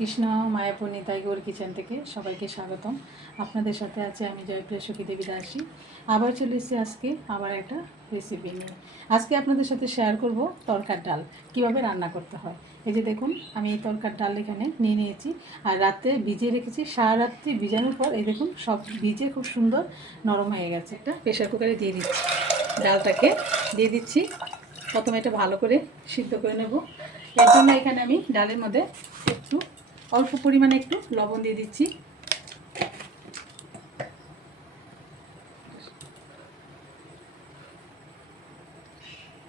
Krishna Mayapur Nitai Gour kitchen থেকে সবাইকে স্বাগতম। আপনাদের সাথে আছে আমি জয়প্রিয়া সখী দেবী দাসী। আবার চলে এসেছি আজকে আবার একটা রেসিপি নিয়ে। আজকে আপনাদের সাথে শেয়ার করব তরকার ডাল কিভাবে রান্না করতে হয়। এই যে দেখুন, আমি এই তরকার ডাল এখানে নিয়ে নিয়েছি আর রাতে ভিজিয়ে রেখেছি। সারা রাত্রি ভিজানোর পর এই দেখুন সব ভিজে খুব সুন্দর নরম হয়ে গেছে। একটা প্রেশার কুকারে দিয়ে দিচ্ছি, ডালটাকে দিয়ে দিচ্ছি। প্রথমে এটা ভালো করে সিদ্ধ করে নেব। এর জন্য এখানে আমি ডালের মধ্যে একটু অল্প পরিমাণে একটু লবণ দিয়ে দিচ্ছি।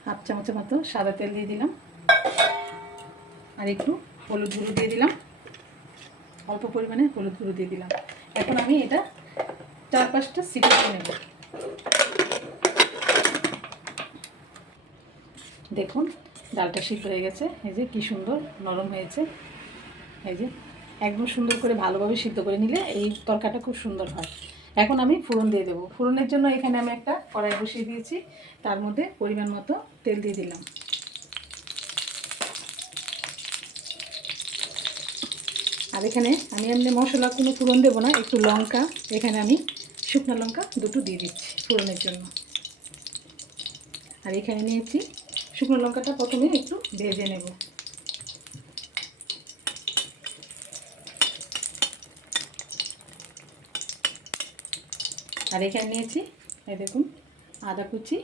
হাফ চামচের মতো সাদা তেল দিয়ে দিলাম আর একটু হলুদ গুঁড়ো দিয়ে দিলাম, অল্প পরিমাণে হলুদ গুঁড়ো দিয়ে দিলাম। এখন আমি এটা 4-5টা সিটি দিয়ে নেব। দেখুন ডালটা সিদ্ধ হয়ে গেছে, এই যে কি সুন্দর নরম হয়েছে। এই যে একদম সুন্দর করে ভালোভাবে সিদ্ধ করে নিলে এই তরকাটা খুব সুন্দর হয়। এখন আমি ফোড়ন দিয়ে দেবো। ফোড়নের জন্য এখানে আমি একটা কড়াই বসিয়ে দিয়েছি, তার মধ্যে পরিমাণ মতো তেল দিয়ে দিলাম। আর এখানে আমি এমনি মশলা কোনো ফোড়ন দেবো না, একটু লঙ্কা, এখানে আমি শুকনো লঙ্কা দুটো দিয়ে দিচ্ছি ফোড়নের জন্য। আর এখানে নিয়েছি শুকনো লঙ্কাটা প্রথমে একটু ভেজে নেব। আর এখানে নিয়েছি এই দেখুন আদা কুচি,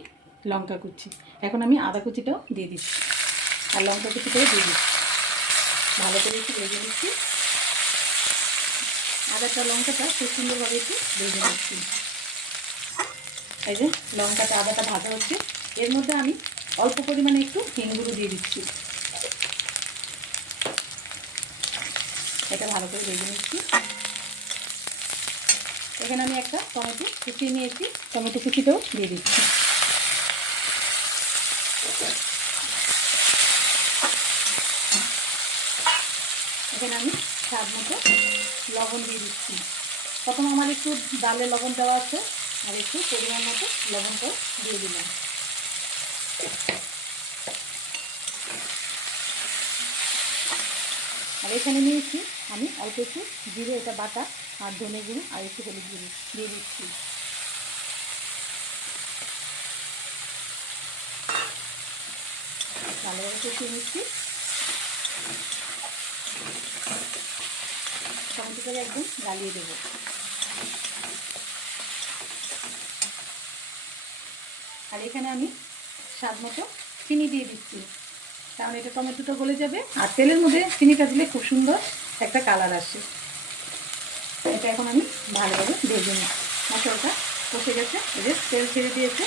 লঙ্কা কুচি। এখন আমি আদা কুচিটাও দিয়ে দিচ্ছি আর লঙ্কা কুচিটাও দিয়ে দিচ্ছি। ভালো করে একটু ভেজে নিচ্ছি। আদাটা লঙ্কাটা খুব সুন্দরভাবে একটু ভেজে নিচ্ছি। এই যে লঙ্কাটা আদাটা ভাজা হচ্ছে, এর মধ্যে আমি অল্প পরিমাণে একটু হিং গুঁড়ো দিয়ে দিচ্ছি। এটা ভালো করে ভেজে নিচ্ছি। এখানে আমি একটা টমেটো কুচিয়ে নিয়েছি, টমেটো কুচিটাও দিয়ে দিচ্ছি। এখানে আমি স্বাদ মতো লবণ দিয়ে দিচ্ছি। প্রথম আমার একটু ডালে লবণ দেওয়া আছে আর একটু পরিমাণ মতো লবণটাও দিয়ে দিলাম। আর এখানে নিয়েছি আমি অল্প একটু জিরে, এটা বাটা, আর ধনে গুঁড়ো আর একটু হলুদ গুঁড়ো দিয়ে দিচ্ছি। ভালোভাবে কষিয়ে নিচ্ছি। টমেটোটাকে একদম জ্বালিয়ে দেবো। আর এখানে আমি স্বাদ মতো চিনি দিয়ে দিচ্ছি, কারণ এটা টমেটোটা গলে যাবে আর তেলের মধ্যে চিনিটা দিলে খুব সুন্দর একটা কালার আসে। এটা এখন আমি ভালোভাবে ভেজে নিই। মশলাটা কষে গেছে, এদের তেল ছেড়ে দিয়েছে।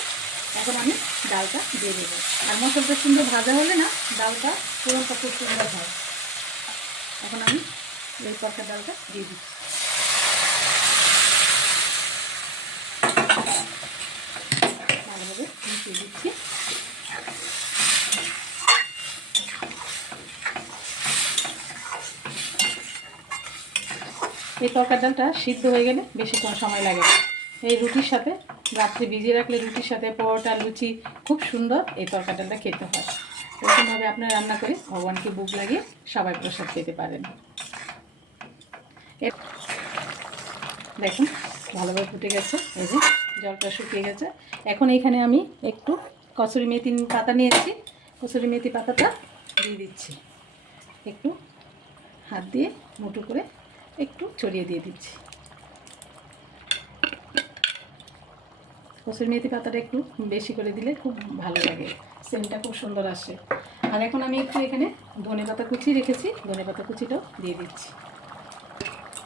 এখন আমি ডালটা দিয়ে দেবো। আর মশলাটা সুন্দর ভাজা হলে না ডালটা পুরোটা খুব সুন্দর হয়। এখন আমি এই তরকার ডালটা দিয়ে দিচ্ছি। ভালোভাবে মিশিয়ে দিচ্ছি। এই তরকার ডালটা সিদ্ধ হয়ে গেলে বেশিক্ষণ সময় লাগে না। এই রুটির সাথে রাত্রে ভিজিয়ে রাখলে রুটির সাথে পরোটা, লুচি খুব সুন্দর এই তরকার ডালটা খেতে হয়। এরকমভাবে আপনারা রান্না করে ভগবানকে ভোগ লাগিয়ে সবাই প্রসাদ খেতে পারেন। দেখুন ভালোভাবে ফুটে গেছে, এই যে জলটা শুকিয়ে গেছে। এখন এখানে আমি একটু কসুরি মেথি পাতা নিয়েছি, কসুরি মেথি পাতাটা দিয়ে দিচ্ছি। একটু হাত দিয়ে মুঠো করে একটু ছড়িয়ে দিয়ে দিচ্ছি। কসুরি মেথি পাতাটা একটু বেশি করে দিলে খুব ভালো লাগে, সেন্টটা খুব সুন্দর আসে। আর এখন আমি একটু এখানে ধনে পাতা কুচি রেখেছি, ধনে পাতা কুচিটাও দিয়ে দিচ্ছি।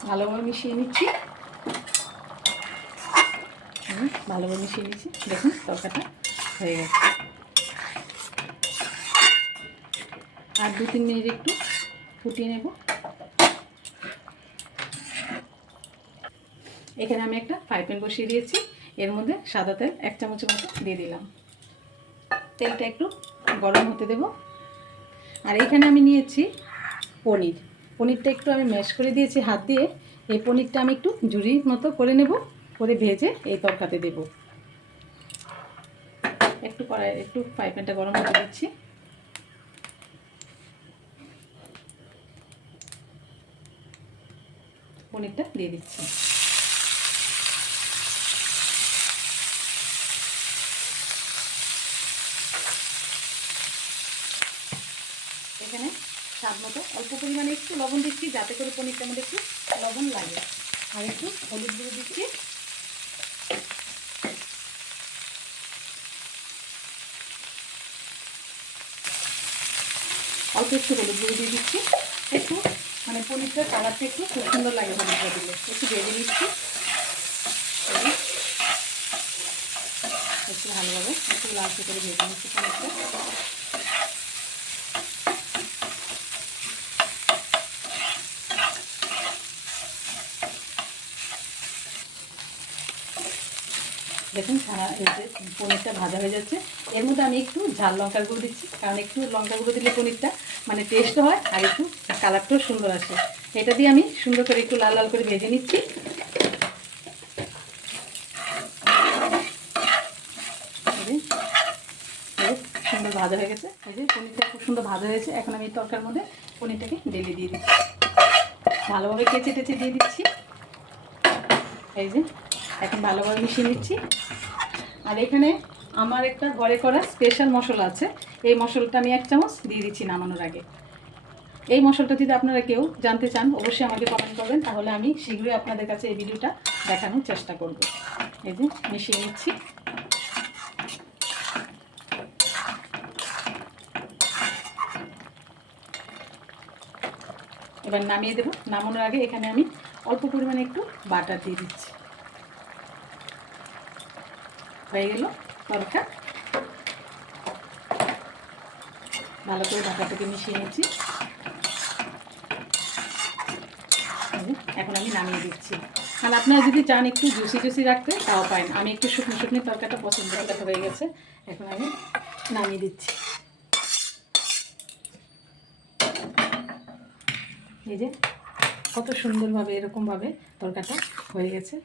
ভালোভাবে মিশিয়ে নিচ্ছি। ভালোভাবে মিশিয়ে নিচ্ছি। দেখুন তরকাটা হয়ে গেছে। আর 2-3 মিনিট একটু ফুটিয়ে নেব। এখানে আমি একটা ফ্রাই প্যান বসিয়ে দিয়েছি, এর মধ্যে সাদা তেল 1 চামচের মতো দিয়ে দিলাম। তেলটা একটু গরম হতে দেব। আর এখানে আমি নিয়েছি পনির। পনিরটা একটু আমি ম্যাশ করে দিয়েছি হাত দিয়ে। এই পনিরটা আমি একটু ঝুরির মতো করে নেব, করে ভেজে এই তরকাতে দেব। একটু কড়াই একটু ফ্রাই প্যানটা গরম হতে দিচ্ছি। পনিরটা দিয়ে দিচ্ছি। এখানে স্বাদ মতো অল্প পরিমাণে একটু লবণ দিচ্ছি, যাতে করে পনিরটার মধ্যে একটু লবণ লাগে। আর একটু হলুদ গুঁড়ো দিচ্ছি, অল্প একটু হলুদ গুঁড়ো দিয়ে দিচ্ছি। একটু মানে পনিরটার কালারটা একটু খুব সুন্দর লাগে হলুদটা দিলে। একটু ভেজে নিচ্ছি, একটু ভালোভাবে একটু লালচে করে ভেজে নিচ্ছি পনিরটা। দেখুন সারা এই যে পনিরটা ভাজা হয়ে যাচ্ছে। এর মধ্যে আমি একটু ঝাল লঙ্কার গুঁড়ো দিচ্ছি, কারণ একটু লঙ্কা গুঁড়ো দিলে পনিরটা মানে টেস্ট হয় আর একটু কালারটাও সুন্দর আসে। এটা দিয়ে আমি সুন্দর করে একটু লাল লাল করে ভেজে নিচ্ছি। সুন্দর ভাজা হয়ে গেছে। এই যে পনিরটা খুব সুন্দর ভাজা হয়েছে। এখন আমি তরকার মধ্যে পনিরটাকে ঢেলে দিয়ে দিচ্ছি, ভালোভাবে কেচে টেচে দিয়ে দিচ্ছি। এই যে এখন ভালোভাবে মিশিয়ে নিচ্ছি। আর এখানে আমার একটা ঘরে করা স্পেশাল মশলা আছে, এই মশলাটা আমি 1 চামচ দিয়ে দিচ্ছি নামানোর আগে। এই মশলাটা যদি আপনারা কেউ জানতে চান অবশ্যই আমাকে কমেন্ট করবেন, তাহলে আমি শীঘ্রই আপনাদের কাছে এই ভিডিওটা দেখানোর চেষ্টা করব। এই যে মিশিয়ে নিচ্ছি। এবার নামিয়ে দেবো। নামানোর আগে এখানে আমি অল্প পরিমাণে একটু বাটার দিয়ে দিচ্ছি। হয়ে গেল তরকা। ভালো করে বাটারটাকে মিশিয়ে নিচ্ছি। এখন আমি নামিয়ে দিচ্ছি। আর আপনারা যদি চান একটু জুসি জুসি রাখতে তাও পারেন, আমি একটু শুকনো শুকনো তরকাটা পছন্দ করি। হয়ে গেছে, এখন আমি নামিয়ে দিচ্ছি। এই যে কত সুন্দরভাবে এরকমভাবে তরকাটা হয়ে গেছে।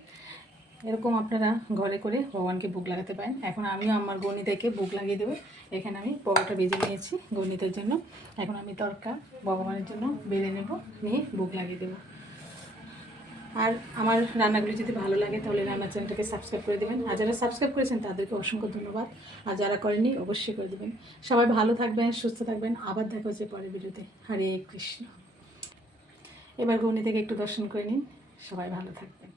এরকম আপনারা ঘরে করে ভগবানকে ভোগ লাগাতে পারেন। এখন আমিও আমার গণিতাকে ভোগ লাগিয়ে দেবো। এখানে আমি পরোটা বেজে নিয়েছি গণিতের জন্য। এখন আমি তরকা ভগবানের জন্য বেলে নেব, নিয়ে ভোগ লাগিয়ে দেবো। আর আমার রান্নাগুলি যদি ভালো লাগে তাহলে রান্নার চ্যানেলটাকে সাবস্ক্রাইব করে দেবেন। আর যারা সাবস্ক্রাইব করেছেন তাদেরকে অসংখ্য ধন্যবাদ। আর যারা করেননি অবশ্যই করে দেবেন। সবাই ভালো থাকবেন, সুস্থ থাকবেন। আবার দেখা হচ্ছে পরের ভিডিওতে। হরে কৃষ্ণ। এবার গণিতাকে একটু দর্শন করে নিন। সবাই ভালো থাকবেন।